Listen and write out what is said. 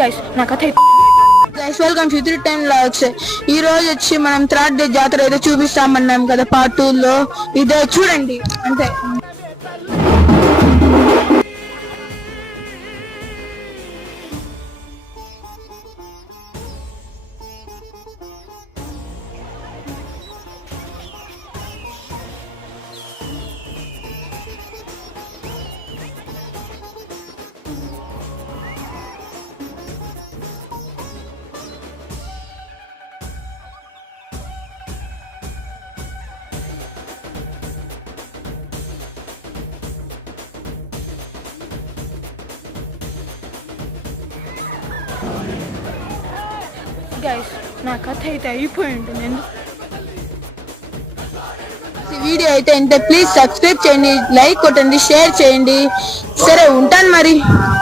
గైస్ నా కథ guys welcome to 310 వ్లాగ్స్. ఈ రోజు వచ్చి మనం థర్డ్ డే జాతర ఏదో చూపిస్తామన్నాం కదా పార్ట్ 2 లో. ఇదే చూడండి అంతే. గైస్ నా కథ అయితే అయిపోయి ఉంటుంది. వీడియో అయితే ఇంతే. ప్లీజ్ సబ్స్క్రైబ్ చేయండి, లైక్ కొట్టండి, షేర్ చేయండి. సరే ఉంటాను మరి.